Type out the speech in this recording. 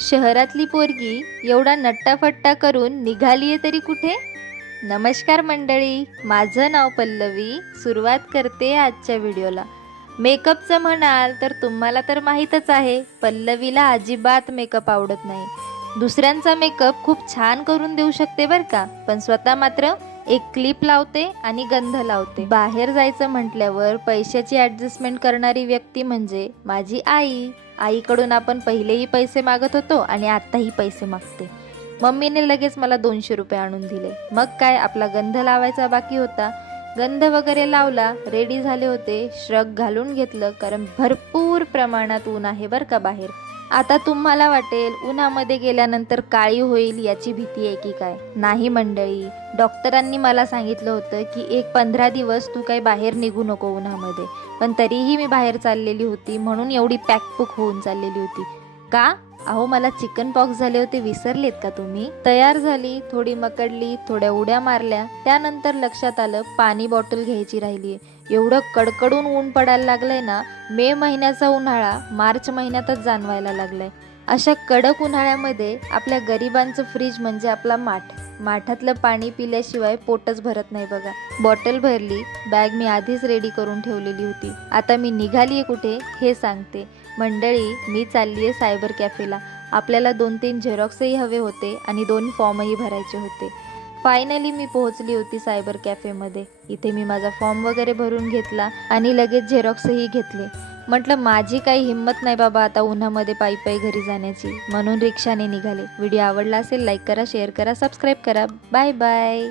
शहरातली पोरगी एवढा नट्टाफट्टा करून निघालीये तरी कुठे? नमस्कार मंडळी, माझं नाव पल्लवी. सुरुवात करते आजच्या व्हिडिओला. मेकअपचं म्हणाल तर तुम्हाला तर माहीतच आहे, पल्लवीला अजिबात मेकअप आवडत नाही. दुसऱ्यांचा मेकअप खूप छान करून देऊ शकते बरं का, पण स्वतः मात्र एक क्लिप लावते आणि गंध लावते. बाहेर जायचं म्हटल्यावर पैशाची ॲडजस्टमेंट करणारी व्यक्ती म्हणजे माझी आई. आईकडून आपण पहिलेही पैसे मागत होतो आणि आत्ताही पैसे मागते. मम्मीने लगेच मला 200 रुपये आणून दिले. मग काय, आपला गंध लावायचा बाकी होता. गंध वगैरे लावला, रेडी झाले होते. श्रग घालून घेतलं, कारण भरपूर प्रमाणात ऊन आहे बरं का बाहेर. आता तुम्हाला वाटेल उन्हामध्ये गेल्यानंतर काळी होईल याची भीती आहे की काय? नाही मंडळी, डॉक्टरांनी मला सांगितलं होतं की 15 दिवस तू काही बाहेर निघू नको उन्हामध्ये. पण तरीही मी बाहेर चाललेली होती, म्हणून एवढी पॅकपुक होऊन चाललेली होती. का? अहो, मला चिकन पॉक्स झाले होते, विसरलेत का तुम्ही? तयार झाली, थोडी मकडली, थोड्या उड्या मारल्या. त्यानंतर लक्षात आलं पाणी बॉटल घ्यायची राहिली. एवढं कडकडून ऊन पडायला लागलंय ना, मे महिन्याचा उन्हाळा मार्च महिन्यातच जाणवायला लागलाय. अशा कडक उन्हाळ्यामध्ये आपल्या गरिबांचं फ्रीज म्हणजे आपला माठातलं पाणी पिल्याशिवाय पोटच भरत नाही बघा. बॉटल भरली, बॅग मी आधीच रेडी करून ठेवलेली होती. आता मी निघालीये कुठे हे सांगते. मंडळी, मी चाललीये सायबर कॅफेला. आपल्याला 2-3 झेरॉक्सही हवे होते आणि 2 फॉर्मही भरायचे होते. फायनली मी पोहोचली होती सायबर कॅफेमध्ये. इथे मी माझा फॉर्म वगैरे भरून घेतला आणि लगेच झेरॉक्सही घेतले. म्हटलं माझी काही हिंमत नाही बाबा आता उन्हामध्ये पायी पायी घरी जाण्याची, म्हणून रिक्षाने निघाले. व्हिडिओ आवडला असेल लाईक करा, शेअर करा, सबस्क्राईब करा. Bye bye.